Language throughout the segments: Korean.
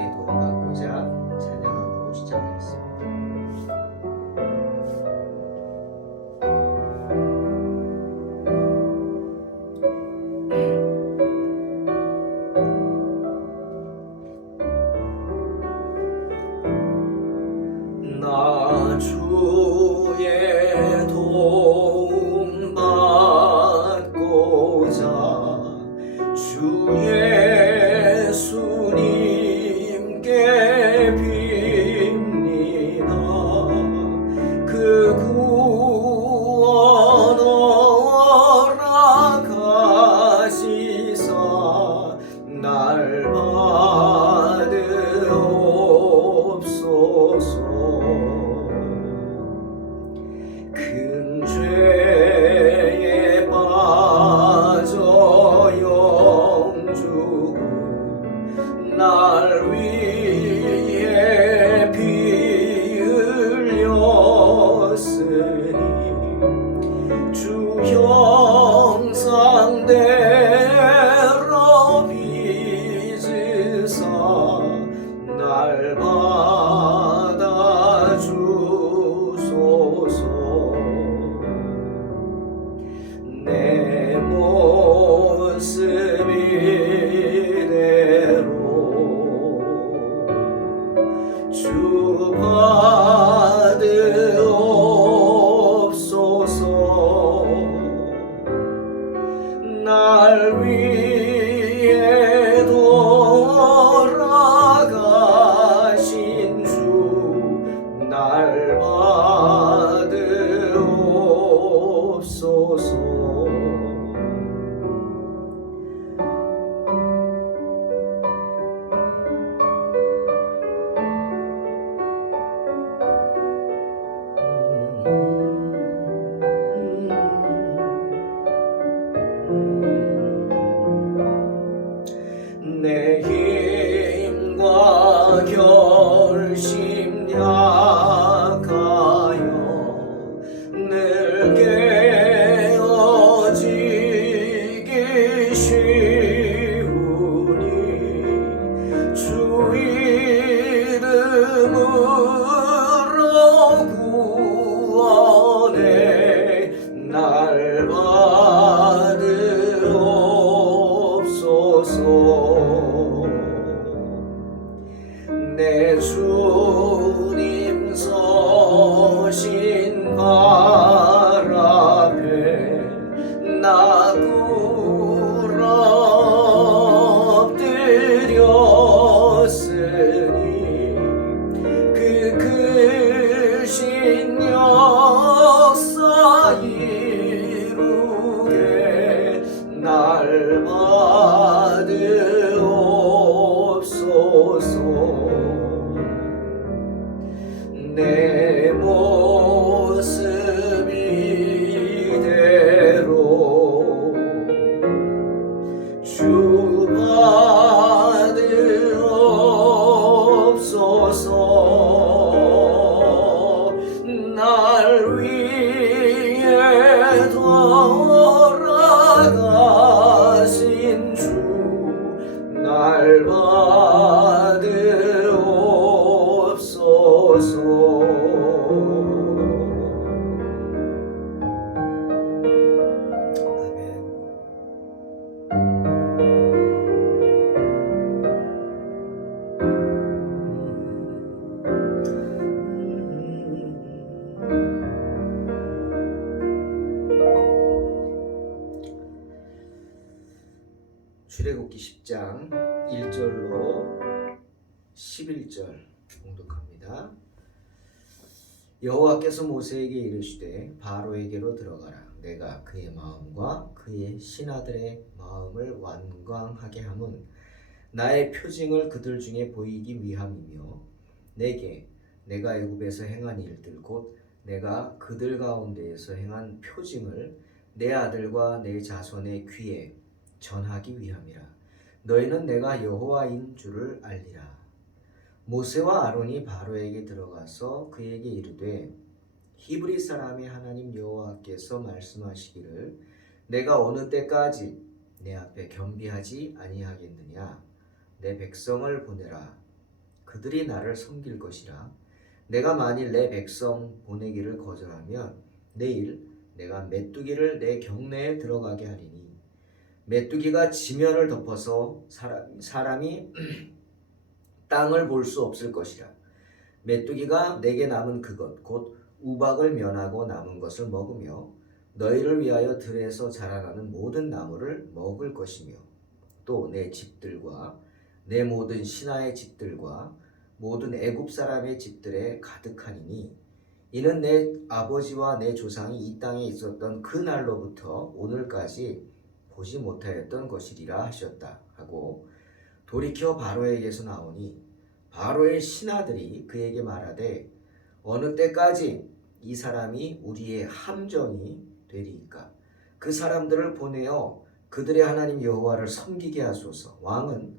은혜의 도움받고자 찬양하고 시작하겠습니다. 나 주의 도움 받고자 주 예수님께 빕니다. 그 구원 허락하시사 날 받으옵소서. 큰 죄에 빠져 영주고 날 위해 피 흘렸으니 주 형상대로 빚으사 날 받아주소서. 내 모습 이대로 주 받으옵소서. 날 위해 돌아가신 주 날 받으옵소서. 내 힘과 결심 약하여 늘 깨어지기 쉬우니 주 이름으로 구원해 날 받으옵소서. 내 주님 서신 발 앞에 나 꿇어 엎드렸으니 그 크신 역사 이루게 날 받으옵소서. 내 모습 이대로 주 받으옵소서. 날 위해 돌아가신 주 날 받으옵소서. 출애굽기 10장 1절로 11절 봉독합니다. 여호와께서 모세에게 이르시되 바로에게로 들어가라. 내가 그의 마음과 그의 신하들의 마음을 완강하게 함은 나의 표징을 그들 중에 보이기 위함이며 내게 내가 애굽에서 행한 일들 곧 내가 그들 가운데에서 행한 표징을 내 아들과 내 자손의 귀에 전하기 위함이라. 너희는 내가 여호와인 줄을 알리라. 모세와 아론이 바로에게 들어가서 그에게 이르되 히브리 사람의 하나님 여호와께서 말씀하시기를 내가 어느 때까지 내 앞에 겸비하지 아니하겠느냐. 내 백성을 보내라. 그들이 나를 섬길 것이라. 내가 만일 내 백성 보내기를 거절하면 내일 내가 메뚜기를 내 경내에 들어가게 하리니 메뚜기가 지면을 덮어서 사람이 땅을 볼 수 없을 것이라. 메뚜기가 내게 남은 그것 곧 우박을 면하고 남은 것을 먹으며 너희를 위하여 들에서 자라나는 모든 나무를 먹을 것이며 또 내 집들과 내 모든 신하의 집들과 모든 애굽 사람의 집들에 가득하니니 이는 내 아버지와 내 조상이 이 땅에 있었던 그 날로부터 오늘까지 보지 못하였던 것이리라 하셨다 하고 돌이켜 바로에게서 나오니 바로의 신하들이 그에게 말하되 어느 때까지 이 사람이 우리의 함정이 되리이까. 그 사람들을 보내어 그들의 하나님 여호와를 섬기게 하소서. 왕은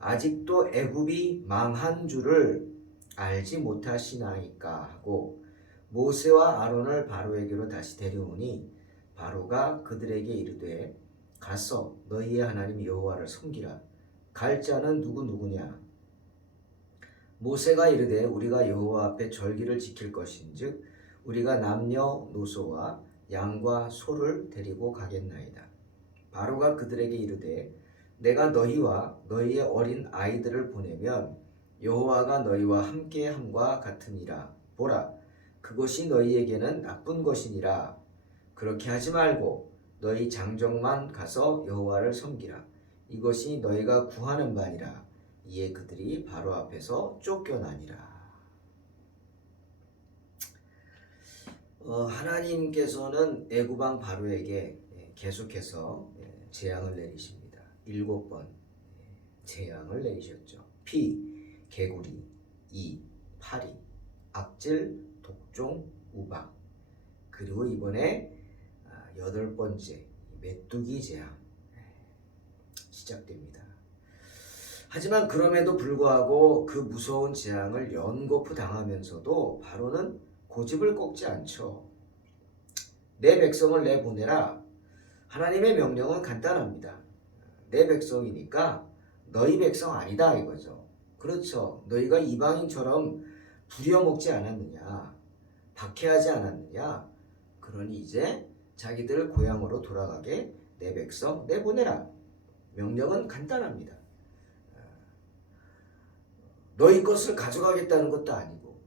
아직도 애굽이 망한 줄을 알지 못하시나이까 하고 모세와 아론을 바로에게로 다시 데려오니 바로가 그들에게 이르되 가서 너희의 하나님 여호와를 섬기라. 갈 자는 누구냐? 모세가 이르되 우리가 여호와 앞에 절기를 지킬 것인즉 우리가 남녀노소와 양과 소를 데리고 가겠나이다. 바로가 그들에게 이르되 내가 너희와 너희의 어린 아이들을 보내면 여호와가 너희와 함께함과 같으니라. 보라, 그것이 너희에게는 나쁜 것이니라. 그렇게 하지 말고 너희 장정만 가서 여호와를 섬기라. 이것이 너희가 구하는 바니라. 이에 그들이 바로 앞에서 쫓겨나니라. 하나님께서는 애굽왕 바로에게 계속해서 재앙을 내리십니다. 7번 재앙을 내리셨죠. 피, 개구리, 이, 파리, 악질, 독종, 우박. 그리고 이번에 8번째 메뚜기 재앙 시작됩니다. 하지만 그럼에도 불구하고 그 무서운 재앙을 연거푸 당하면서도 바로는 고집을 꺾지 않죠. 내 백성을 내보내라. 하나님의 명령은 간단합니다. 내 백성이니까 너희 백성 아니다 이거죠. 그렇죠. 너희가 이방인처럼 부려먹지 않았느냐, 박해하지 않았느냐. 그러니 이제 자기들 고향으로 돌아가게 내 백성 내보내라. 명령은 간단합니다. 너희 것을 가져가겠다는 것도 아니고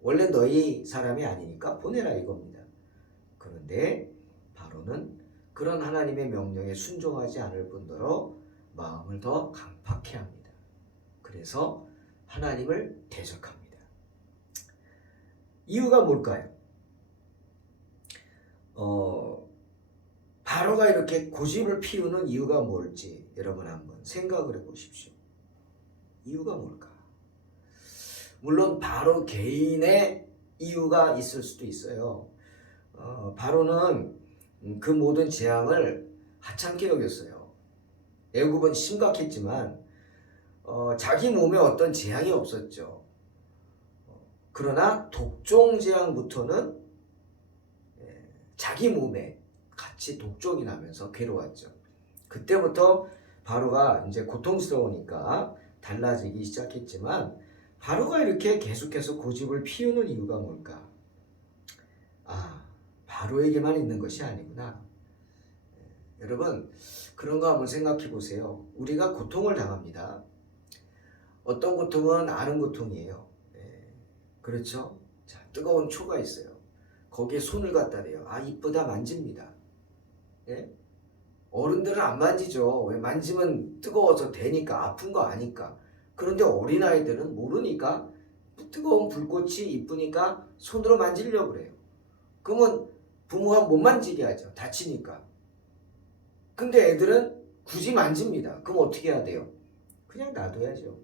원래 너희 사람이 아니니까 보내라 이겁니다. 그런데 바로는 그런 하나님의 명령에 순종하지 않을 뿐더러 마음을 더 강팍해 합니다. 그래서 하나님을 대적합니다. 이유가 뭘까요? 바로가 이렇게 고집을 피우는 이유가 뭘지 여러분 한번 생각을 해보십시오. 이유가 뭘까? 물론 바로 개인의 이유가 있을 수도 있어요. 바로는 그 모든 재앙을 하찮게 여겼어요. 애굽은 심각했지만 자기 몸에 어떤 재앙이 없었죠. 그러나 독종 재앙부터는 자기 몸에 같이 독종이 나면서 괴로웠죠. 그때부터 바로가 이제 고통스러우니까 달라지기 시작했지만 바로가 이렇게 계속해서 고집을 피우는 이유가 뭘까? 바로에게만 있는 것이 아니구나. 여러분 그런 거 한번 생각해 보세요. 우리가 고통을 당합니다. 어떤 고통은 아는 고통이에요. 그렇죠? 자, 뜨거운 초가 있어요. 거기에 손을 갖다 대요. 이쁘다 만집니다. 어른들은 안 만지죠. 왜? 만지면 뜨거워서 되니까, 아픈 거 아니까. 그런데 어린아이들은 모르니까 뜨거운 불꽃이 이쁘니까 손으로 만지려고 그래요. 그러면 부모가 못 만지게 하죠. 다치니까. 근데 애들은 굳이 만집니다. 그럼 어떻게 해야 돼요? 그냥 놔둬야죠.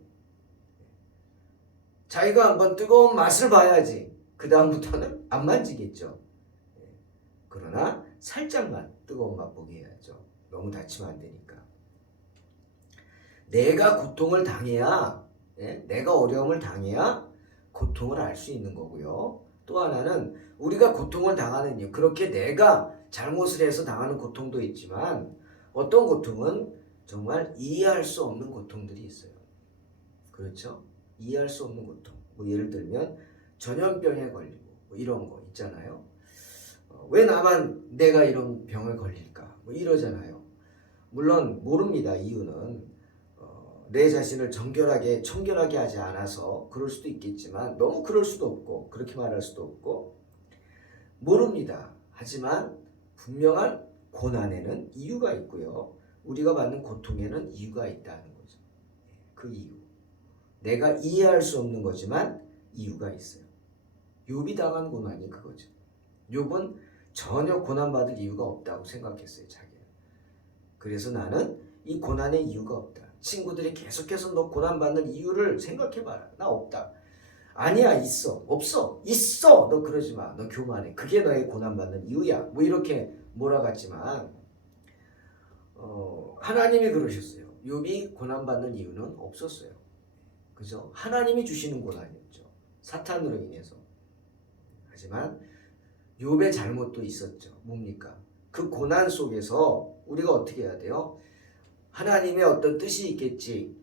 자기가 한번 뜨거운 맛을 봐야지. 그 다음부터는 안 만지겠죠. 그러나 살짝만 뜨거운 맛 보게 해야죠. 너무 다치면 안 되니까. 내가 고통을 당해야, 내가 어려움을 당해야 고통을 알 수 있는 거고요. 또 하나는 우리가 고통을 당하는 이유, 그렇게 내가 잘못을 해서 당하는 고통도 있지만 어떤 고통은 정말 이해할 수 없는 고통들이 있어요. 그렇죠? 이해할 수 없는 고통. 뭐 예를 들면 전염병에 걸리고 뭐 이런 거 있잖아요. 왜 나만 내가 이런 병에 걸릴까? 뭐 이러잖아요. 물론 모릅니다. 이유는 내 자신을 청결하게 하지 않아서 그럴 수도 있겠지만 너무 그럴 수도 없고 그렇게 말할 수도 없고 모릅니다. 하지만 분명한 고난에는 이유가 있고요. 우리가 받는 고통에는 이유가 있다는 거죠. 그 이유. 내가 이해할 수 없는 거지만 이유가 있어요. 욥이 당한 고난이 그거죠. 욥은 전혀 고난받을 이유가 없다고 생각했어요. 자기는. 그래서 나는 이 고난의 이유가 없다. 친구들이 계속해서 너 고난받는 이유를 생각해봐라. 나 없다. 아니야, 있어. 없어. 있어. 너 그러지 마. 너 교만해. 그게 너의 고난받는 이유야. 뭐 이렇게 몰아갔지만 하나님이 그러셨어요. 욥이 고난받는 이유는 없었어요. 그죠? 하나님이 주시는 고난이었죠. 사탄으로 인해서. 하지만 욥의 잘못도 있었죠. 뭡니까? 그 고난 속에서 우리가 어떻게 해야 돼요? 하나님의 어떤 뜻이 있겠지.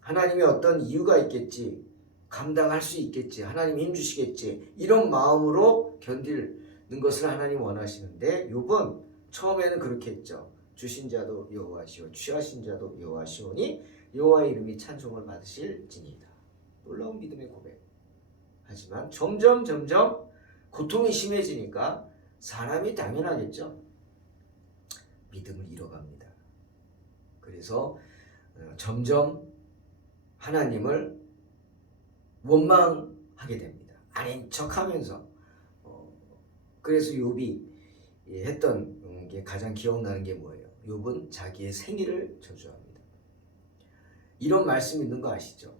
하나님의 어떤 이유가 있겠지. 감당할 수 있겠지. 하나님 힘 주시겠지. 이런 마음으로 견디는 것을 하나님 원하시는데 욥은 처음에는 그렇게 했죠. 주신 자도 여호와시오 취하신 자도 여호와시오니 여호와의 이름이 찬송을 받으실지니이다. 놀라운 믿음의 고백. 하지만 점점 고통이 심해지니까 사람이 당연하겠죠. 믿음을 잃어갑니다. 그래서 점점 하나님을 원망하게 됩니다. 아닌 척하면서. 그래서 욥이 했던 게 가장 기억나는 게 뭐예요? 욥은 자기의 생일을 저주합니다. 이런 말씀 있는 거 아시죠?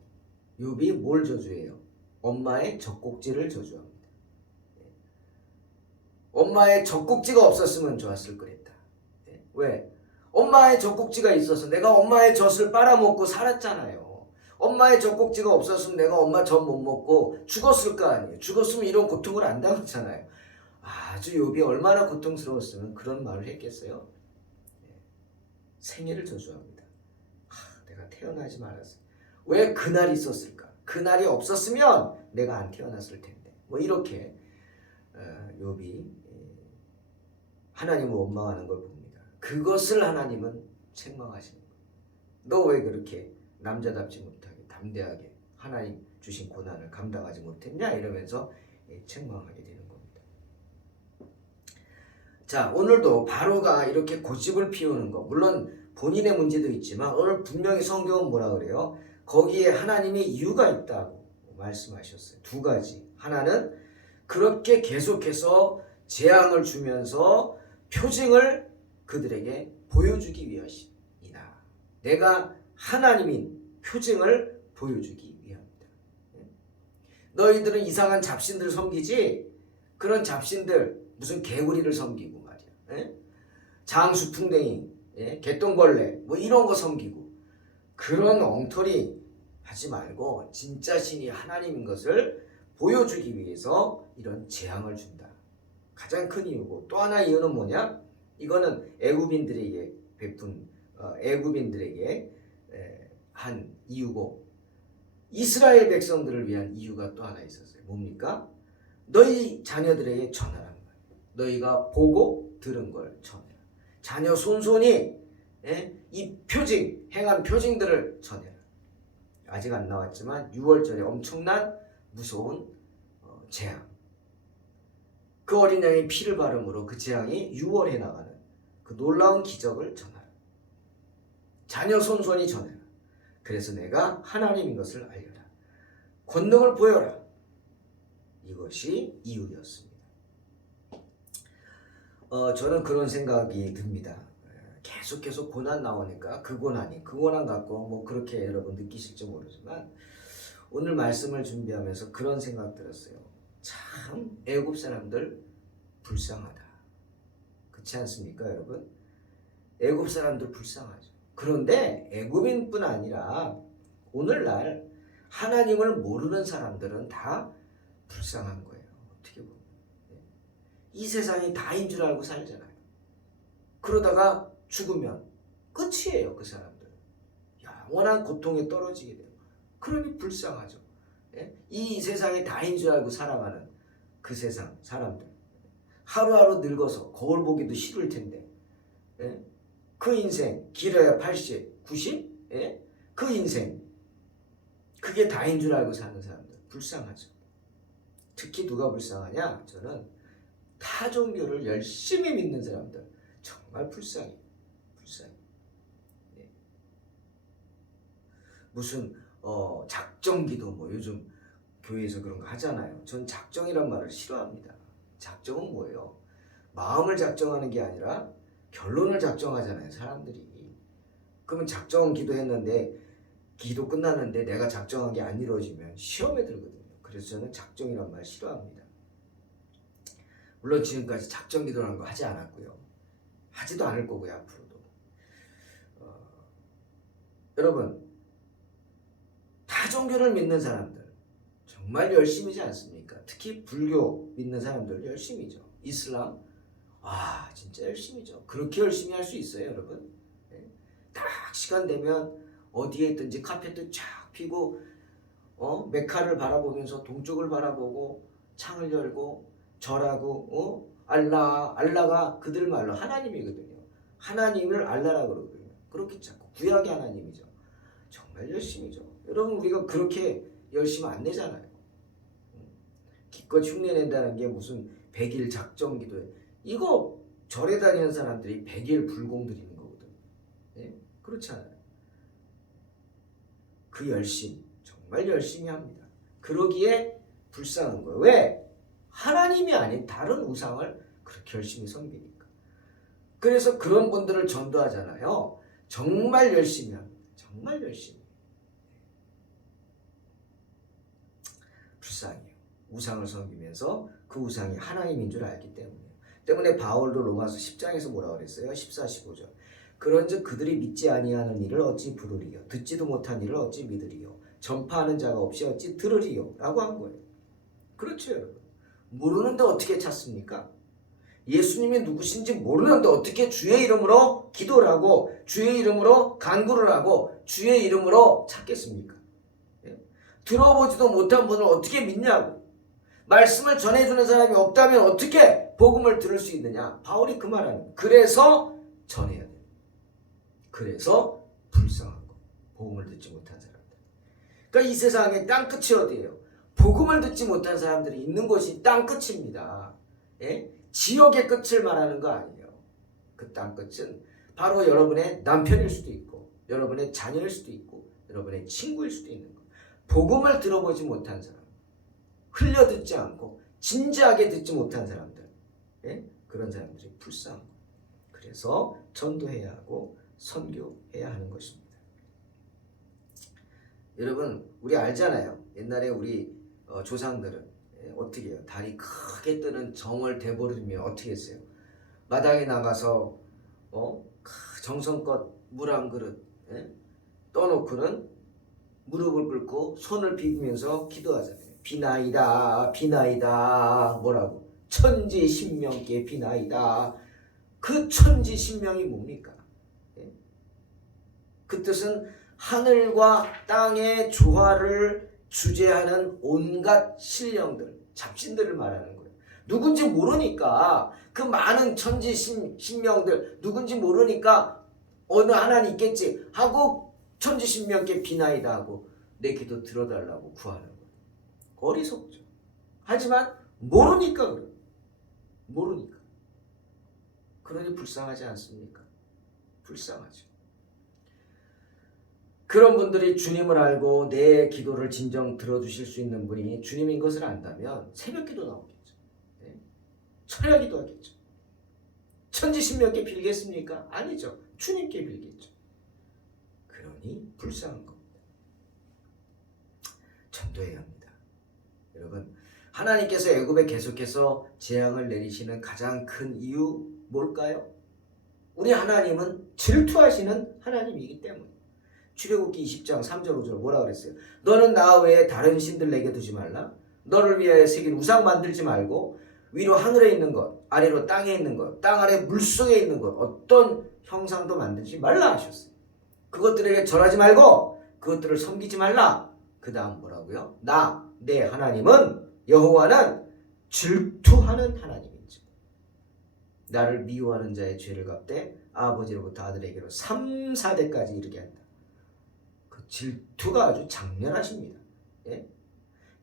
욥이 뭘 저주해요? 엄마의 젖꼭지를 저주합니다. 엄마의 젖꼭지가 없었으면 좋았을 거랬다. 왜? 엄마의 젖꼭지가 있어서 내가 엄마의 젖을 빨아먹고 살았잖아요. 엄마의 젖꼭지가 없었으면 내가 엄마 젖 못 먹고 죽었을 거 아니에요. 죽었으면 이런 고통을 안 당했잖아요. 아주 욥이 얼마나 고통스러웠으면 그런 말을 했겠어요. 생애를 저주합니다. 내가 태어나지 말았어요. 왜 그날이 있었을까? 그날이 없었으면 내가 안 태어났을 텐데. 뭐 이렇게 욥이 하나님을 원망하는 걸 봅니다. 그것을 하나님은 책망하시는 거예요. 너 왜 그렇게 남자답지 못하게 담대하게 하나님 주신 고난을 감당하지 못했냐? 이러면서 책망하게 되는 겁니다. 자, 오늘도 바로가 이렇게 고집을 피우는 거, 물론 본인의 문제도 있지만 오늘 분명히 성경은 뭐라 그래요? 거기에 하나님의 이유가 있다고 말씀하셨어요. 두 가지. 하나는 그렇게 계속해서 재앙을 주면서 표징을 그들에게 보여주기 위하시이다. 내가 하나님인 표징을 보여주기 위함이다. 너희들은 이상한 잡신들 섬기지? 그런 잡신들 무슨 개구리를 섬기고 말이야. 장수풍뎅이, 개똥벌레 뭐 이런 거 섬기고 그런 엉터리 하지 말고 진짜 신이 하나님인 것을 보여주기 위해서 이런 재앙을 준다. 가장 큰 이유고 또 하나 이유는 뭐냐? 이거는 애굽인들에게 베푼 애굽인들에게 한 이유고 이스라엘 백성들을 위한 이유가 또 하나 있었어요. 뭡니까? 너희 자녀들에게 전하란 말이에요. 너희가 보고 들은 걸 전해라. 자녀 손손이 이 표징, 행한 표징들을 전해라. 아직 안 나왔지만 6월절에 엄청난 무서운 재앙. 그 어린 양의 피를 바름으로 그 재앙이 6월에 나가는 그 놀라운 기적을 전하라. 자녀 손손이 전해라. 그래서 내가 하나님인 것을 알려라. 권능을 보여라. 이것이 이유였습니다. 저는 그런 생각이 듭니다. 계속 고난 나오니까 그 고난 갖고 뭐 그렇게 여러분 느끼실지 모르지만 오늘 말씀을 준비하면서 그런 생각 들었어요. 참 애굽 사람들 불쌍하다. 그렇지 않습니까, 여러분? 애굽 사람들 불쌍하죠. 그런데 애굽인뿐 아니라 오늘날 하나님을 모르는 사람들은 다 불쌍한 거예요. 어떻게 보면 이 세상이 다인 줄 알고 살잖아요. 그러다가 죽으면 끝이에요. 그 사람들 영원한 고통에 떨어지게 돼요. 그러니 불쌍하죠. 예? 이 세상이 다인 줄 알고 살아가는 그 세상 사람들, 하루하루 늙어서 거울 보기도 싫을 텐데, 예? 그 인생 길어야 80, 90? 예? 그 인생 그게 다인 줄 알고 사는 사람들 불쌍하죠. 특히 누가 불쌍하냐? 저는 타 종교를 열심히 믿는 사람들 정말 불쌍해. 불쌍해. 예. 무슨 작정기도 뭐 요즘 교회에서 그런 거 하잖아요. 전 작정이란 말을 싫어합니다. 작정은 뭐예요? 마음을 작정하는 게 아니라 결론을 작정하잖아요, 사람들이. 그러면 작정 기도했는데 기도 끝났는데 내가 작정한 게 안 이루어지면 시험에 들거든요. 그래서 저는 작정이란 말 싫어합니다. 물론 지금까지 작정 기도라는 거 하지 않았고요. 하지도 않을 거고요, 앞으로도. 여러분, 타종교를 믿는 사람들 정말 열심이지 않습니까? 특히 불교 믿는 사람들 열심이죠. 이슬람, 진짜 열심이죠. 그렇게 열심히 할 수 있어요, 여러분? 네. 딱 시간 되면 어디에 있든지 카펫도 쫙 피고 메카를 바라보면서 동쪽을 바라보고 창을 열고 절하고 알라가 그들 말로 하나님이거든요. 하나님을 알라라 그러거든요. 그렇게 자꾸 구약의 하나님이죠. 정말 열심이죠. 여러분, 우리가 그렇게 열심히 안 내잖아요. 기껏 흉내 낸다는 게 무슨 100일 작정 기도에, 이거 절에 다니는 사람들이 100일 불공 드리는 거거든요. 예? 그렇지 않아요. 그 열심 정말 열심히 합니다. 그러기에 불쌍한 거예요. 왜? 하나님이 아닌 다른 우상을 그렇게 열심히 섬기니까. 그래서 그런 분들을 전도하잖아요. 정말 열심히 합니다. 정말 열심히. 불쌍해요. 우상을 섬기면서 그 우상이 하나님인 줄 알기 때문에 바울도 로마서 10장에서 뭐라고 그랬어요? 14, 15절. 그런즉 그들이 믿지 아니하는 일을 어찌 부르리요? 듣지도 못한 일을 어찌 믿으리요? 전파하는 자가 없이 어찌 들으리요? 라고 한 거예요. 그렇죠, 여러분. 모르는데 어떻게 찾습니까? 예수님이 누구신지 모르는데 어떻게 주의 이름으로 기도를 하고 주의 이름으로 간구를 하고 주의 이름으로 찾겠습니까? 예? 들어보지도 못한 분을 어떻게 믿냐고. 말씀을 전해주는 사람이 없다면 어떻게 복음을 들을 수 있느냐. 바울이 그 말하는 거예요. 그래서 전해야 돼요. 그래서 불쌍한 거. 복음을 듣지 못한 사람들. 그러니까 이 세상에 땅끝이 어디예요? 복음을 듣지 못한 사람들이 있는 곳이 땅끝입니다. 예? 지역의 끝을 말하는 거 아니에요. 그 땅끝은 바로 여러분의 남편일 수도 있고 여러분의 자녀일 수도 있고 여러분의 친구일 수도 있는 거. 복음을 들어보지 못한 사람, 흘려듣지 않고 진지하게 듣지 못한 사람들, 예? 그런 사람들이 불쌍한 거예요. 그래서 전도해야 하고 선교해야 하는 것입니다. 여러분, 우리 알잖아요. 옛날에 우리 조상들은 어떻게 해요? 다리 크게 뜨는 정을 대보르면 어떻게 했어요? 마당에 나가서 정성껏 물 한 그릇 떠놓고는 무릎을 꿇고 손을 비비면서 기도하잖아요. 비나이다 비나이다. 뭐라고? 천지신명께 비나이다. 그 천지신명이 뭡니까? 그 뜻은 하늘과 땅의 조화를 주재하는 온갖 신령들, 잡신들을 말하는 거예요. 누군지 모르니까 그 많은 천지 신명들 누군지 모르니까 어느 하나님 있겠지 하고 천지 신명께 비나이다 하고 내 기도 들어달라고 구하는 거예요. 어리석죠. 하지만 모르니까 그래요. 모르니까. 그러니 불쌍하지 않습니까? 불쌍하죠. 그런 분들이 주님을 알고 내 기도를 진정 들어주실 수 있는 분이 주님인 것을 안다면 새벽기도 나오겠죠. 네? 철야기도 하겠죠. 천지신명께 빌겠습니까? 아니죠. 주님께 빌겠죠. 그러니 불쌍한 겁니다. 전도해야 합니다. 여러분, 하나님께서 애굽에 계속해서 재앙을 내리시는 가장 큰 이유 뭘까요? 우리 하나님은 질투하시는 하나님이기 때문에. 출애굽기 20장 3절 5절 뭐라 그랬어요? 너는 나 외에 다른 신들 내게 두지 말라. 너를 위하여 새긴 우상 만들지 말고 위로 하늘에 있는 것, 아래로 땅에 있는 것, 땅 아래 물속에 있는 것 어떤 형상도 만들지 말라 하셨어요. 그것들에게 절하지 말고 그것들을 섬기지 말라. 그 다음 뭐라고요? 내 하나님은 여호와는 질투하는 하나님이지. 나를 미워하는 자의 죄를 갚되 아버지로부터 아들에게로 3, 4대까지 이르게 한다. 그 질투가 아주 장렬하십니다. 예?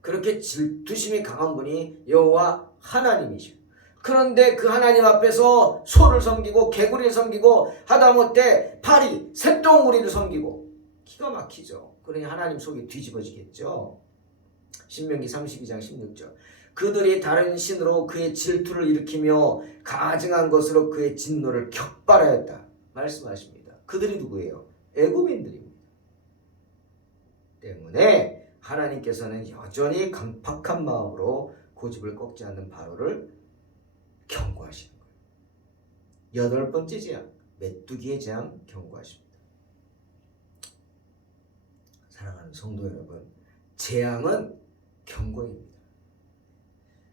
그렇게 질투심이 강한 분이 여호와 하나님이시오. 그런데 그 하나님 앞에서 소를 섬기고 개구리를 섬기고 하다못해 파리, 새똥우리를 섬기고 기가 막히죠. 그러니 하나님 속이 뒤집어지겠죠. 신명기 32장 16절. 그들이 다른 신으로 그의 질투를 일으키며 가증한 것으로 그의 진노를 격발하였다. 말씀하십니다. 그들이 누구예요? 애굽인들입니다. 때문에 하나님께서는 여전히 강팍한 마음으로 고집을 꺾지 않는 바로를 경고하시는 거예요. 8번째 재앙, 메뚜기의 재앙 경고하십니다. 사랑하는 성도 여러분, 재앙은 경고입니다.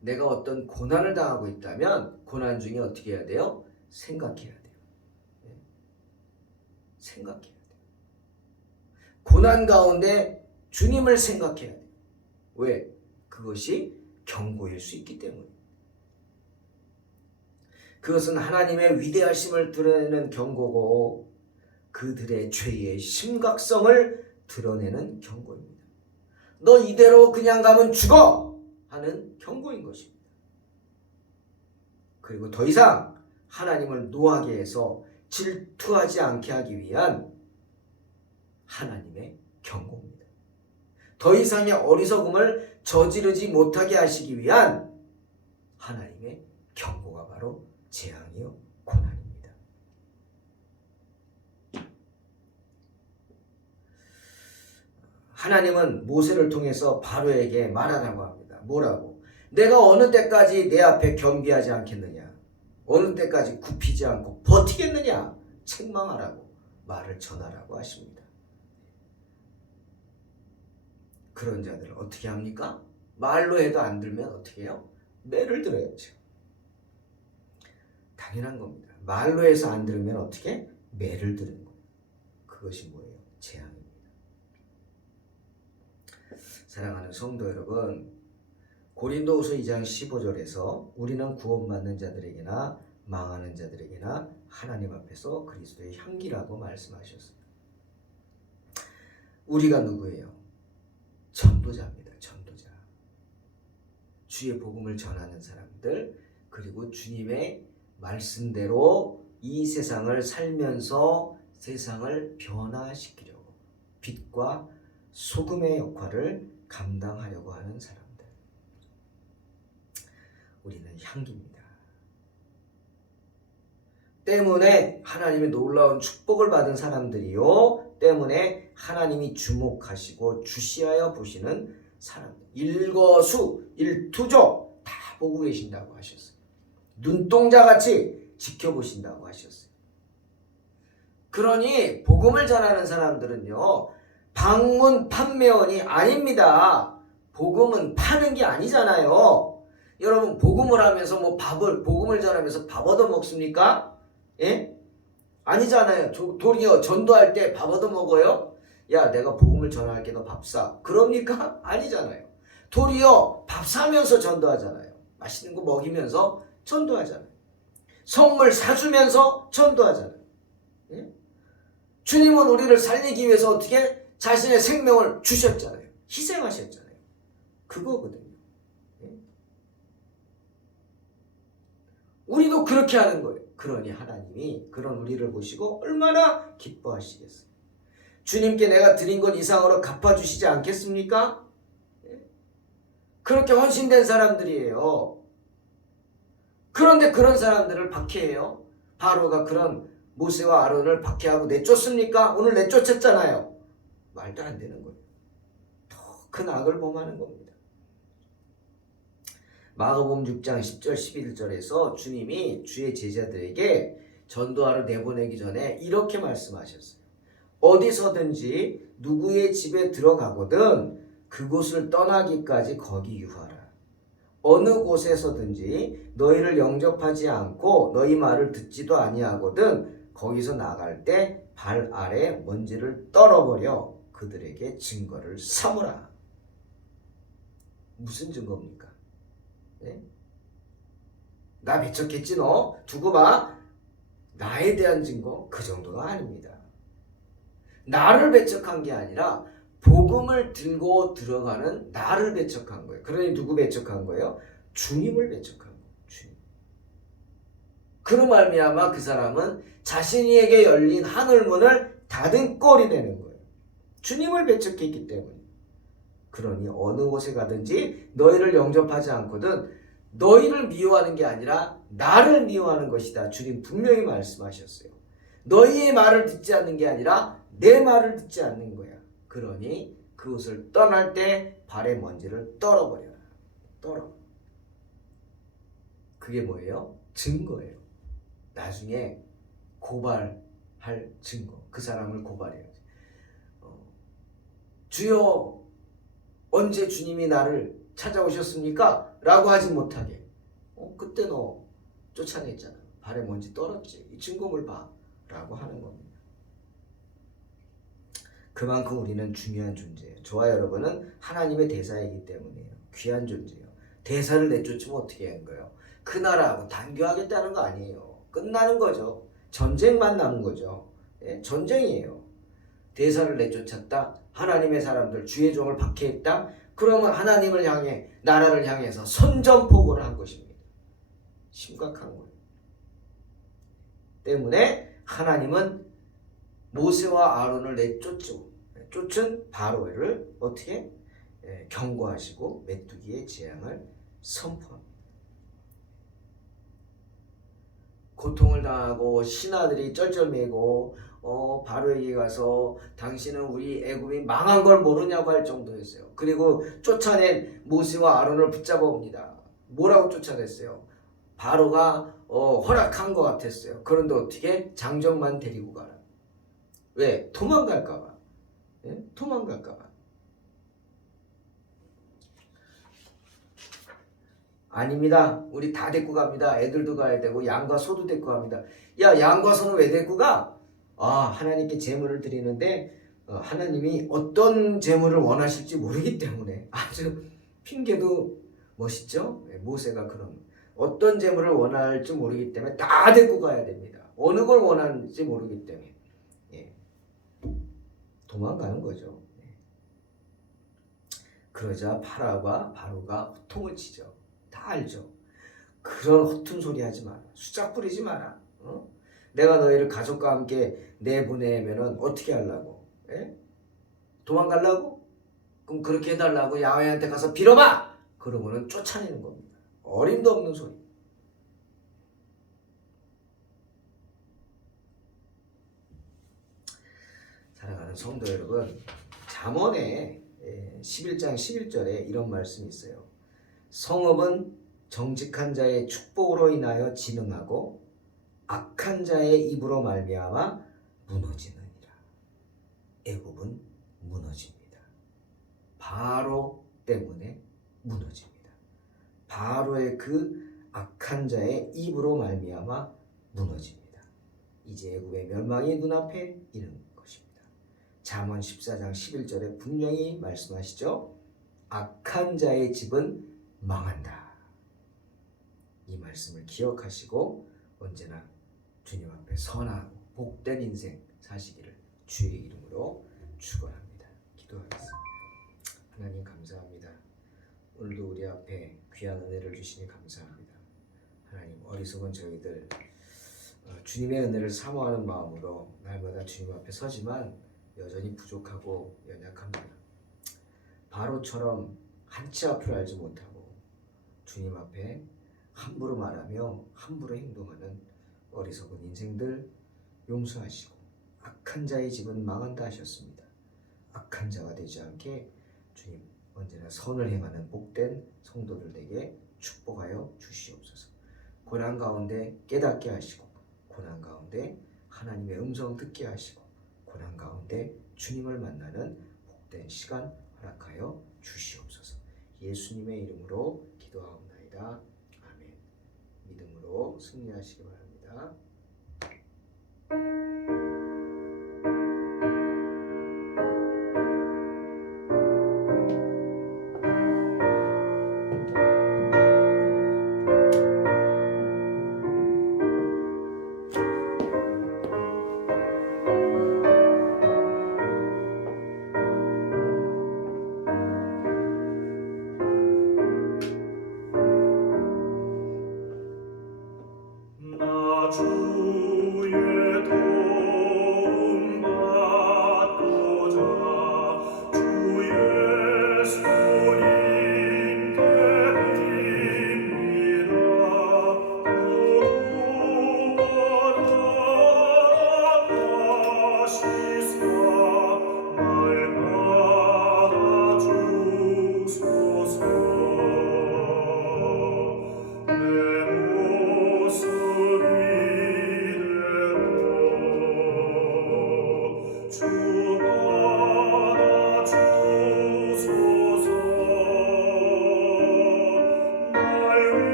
내가 어떤 고난을 당하고 있다면 고난 중에 어떻게 해야 돼요? 생각해야 돼요. 생각해야 돼요. 고난 가운데 주님을 생각해야 돼요. 왜? 그것이 경고일 수 있기 때문에. 그것은 하나님의 위대하심을 드러내는 경고고 그들의 죄의 심각성을 드러내는 경고입니다. 너 이대로 그냥 가면 죽어! 하는 경고인 것입니다. 그리고 더 이상 하나님을 노하게 해서 질투하지 않게 하기 위한 하나님의 경고입니다. 더 이상의 어리석음을 저지르지 못하게 하시기 위한 하나님의 경고가 바로 재앙이요 고난입니다. 하나님은 모세를 통해서 바로에게 말하라고 합니다. 뭐라고? 내가 어느 때까지 내 앞에 겸비하지 않겠느냐? 어느 때까지 굽히지 않고 버티겠느냐? 책망하라고 말을 전하라고 하십니다. 그런 자들을 어떻게 합니까? 말로 해도 안 들면 어떻게 해요? 매를 들어야죠. 당연한 겁니다. 말로 해서 안 들으면 어떻게? 매를 들은 거예요. 그것이 뭐예요? 재앙입니다. 사랑하는 성도 여러분, 고린도후서 2장 15절에서 우리는 구원받는 자들에게나 망하는 자들에게나 하나님 앞에서 그리스도의 향기라고 말씀하셨습니다. 우리가 누구예요? 전도자입니다. 전도자. 주의 복음을 전하는 사람들, 그리고 주님의 말씀대로 이 세상을 살면서 세상을 변화시키려고 빛과 소금의 역할을 감당하려고 하는 사람들. 우리는 향기입니다. 때문에 하나님의 놀라운 축복을 받은 사람들이요. 때문에 하나님이 주목하시고 주시하여 보시는 사람들. 일거수, 일투족 다 보고 계신다고 하셨어요. 눈동자같이 지켜보신다고 하셨어요. 그러니 복음을 전하는 사람들은요. 방문 판매원이 아닙니다. 복음은 파는 게 아니잖아요. 여러분 복음을 하면서 복음을 전하면서 밥 얻어 먹습니까? 예? 아니잖아요. 도리어 전도할 때 밥 얻어 먹어요? 야, 내가 복음을 전할게, 너 밥 사. 그럽니까? 아니잖아요. 도리어 밥 사면서 전도하잖아요. 맛있는 거 먹이면서 전도하잖아요. 선물 사주면서 전도하잖아요. 예? 주님은 우리를 살리기 위해서 어떻게 자신의 생명을 주셨잖아요. 희생하셨잖아요. 그거거든요. 예? 우리도 그렇게 하는 거예요. 그러니 하나님이 그런 우리를 보시고 얼마나 기뻐하시겠어요. 주님께 내가 드린 것 이상으로 갚아주시지 않겠습니까? 그렇게 헌신된 사람들이에요. 그런데 그런 사람들을 박해해요. 바로가 그런 모세와 아론을 박해하고 내쫓습니까? 오늘 내쫓았잖아요. 말도 안 되는 거예요. 더 큰 악을 범하는 겁니다. 마가복음 6장 10절 11절에서 주님이 주의 제자들에게 전도하러 내보내기 전에 이렇게 말씀하셨어요. 어디서든지 누구의 집에 들어가거든 그곳을 떠나기까지 거기 유하라. 어느 곳에서든지 너희를 영접하지 않고 너희 말을 듣지도 아니하거든 거기서 나갈 때 발 아래 먼지를 떨어버려 그들에게 증거를 삼으라. 무슨 증거입니까? 네? 나 배척했지 너? 두고 봐. 나에 대한 증거 그 정도가 아닙니다. 나를 배척한 게 아니라 복음을 들고 들어가는 나를 배척한 거예요. 그러니 누구 배척한 거예요? 주님을 배척한 거예요. 주님. 그로 말미암아 그 사람은 자신에게 열린 하늘문을 닫은 꼴이 되는 거예요. 주님을 배척했기 때문에. 그러니 어느 곳에 가든지 너희를 영접하지 않거든 너희를 미워하는 게 아니라 나를 미워하는 것이다. 주님 분명히 말씀하셨어요. 너희의 말을 듣지 않는 게 아니라 내 말을 듣지 않는 거야. 그러니 그것을 떠날 때 발의 먼지를 떨어버려라. 떨어. 그게 뭐예요? 증거예요. 나중에 고발할 증거. 그 사람을 고발해야지. 주여 언제 주님이 나를 찾아오셨습니까? 라고 하지 못하게. 그때 너 쫓아냈잖아. 발에 먼지 떨었지. 이 증거물 봐. 라고 하는 겁니다. 그만큼 우리는 중요한 존재예요. 저와 여러분은 하나님의 대사이기 때문이에요. 귀한 존재예요. 대사를 내쫓으면 어떻게 하는 거예요? 그 나라하고 단교하겠다는 거 아니에요. 끝나는 거죠. 전쟁만 남은 거죠. 예? 전쟁이에요. 대사를 내쫓았다. 하나님의 사람들 주의 종을 박해했다. 그러면 하나님을 향해 나라를 향해서 선전포고를 한 것입니다. 심각한 거예요. 때문에 하나님은 모세와 아론을 쫓은 바로를 어떻게 경고하시고 메뚜기의 재앙을 선포합니다. 고통을 당하고 신하들이 쩔쩔매고 바로에게 가서 당신은 우리 애굽이 망한 걸 모르냐고 할 정도였어요. 그리고 쫓아낸 모세와 아론을 붙잡아 옵니다. 뭐라고 쫓아냈어요? 바로가 허락한 것 같았어요. 그런데 어떻게? 장정만 데리고 가라. 왜? 도망갈까 봐. 예? 도망갈까 봐. 아닙니다. 우리 다 데리고 갑니다. 애들도 가야 되고 양과 소도 데리고 갑니다. 야, 양과 소는 왜 데리고 가? 하나님께 제물을 드리는데 하나님이 어떤 제물을 원하실지 모르기 때문에 아주 핑계도 멋있죠? 모세가 그런 어떤 제물을 원할지 모르기 때문에 다 데리고 가야 됩니다. 어느 걸 원하는지 모르기 때문에 도망가는 거죠. 그러자 바로가 호통을 치죠. 다 알죠. 그런 허튼 소리 하지 마라. 수작 부리지 마라. 내가 너희를 가족과 함께 내보내면은 어떻게 하려고? 예? 도망가려고? 그럼 그렇게 해달라고 야훼한테 가서 빌어봐! 그러고는 쫓아내는 겁니다. 어림도 없는 소리. 사랑하는 성도 여러분, 잠언에 11장 11절에 이런 말씀이 있어요. 성읍은 정직한 자의 축복으로 인하여 진흥하고 악한 자의 입으로 말미암아 무너지느니라. 애굽은 무너집니다. 바로 때문에 무너집니다. 바로의 그 악한 자의 입으로 말미암아 무너집니다. 이제 애굽의 멸망이 눈앞에 있는 것입니다. 잠언 14장 11절에 분명히 말씀하시죠. 악한 자의 집은 망한다. 이 말씀을 기억하시고 언제나 주님 앞에 선하고 복된 인생 사시기를 주의 이름으로 축원합니다. 기도하겠습니다. 하나님 감사합니다. 오늘도 우리 앞에 귀한 은혜를 주시니 감사합니다. 하나님 어리석은 저희들 주님의 은혜를 사모하는 마음으로 날마다 주님 앞에 서지만 여전히 부족하고 연약합니다. 바로처럼 한치 앞을 알지 못하고 주님 앞에 함부로 말하며 함부로 행동하는 어리석은 인생들 용서하시고 악한 자의 집은 망한다 하셨습니다. 악한 자가 되지 않게 주님 언제나 선을 행하는 복된 성도들에게 축복하여 주시옵소서. 고난 가운데 깨닫게 하시고 고난 가운데 하나님의 음성 듣게 하시고 고난 가운데 주님을 만나는 복된 시간 허락하여 주시옵소서. 예수님의 이름으로 기도하옵나이다. 아멘. 믿음으로 승리하시기 바랍니다.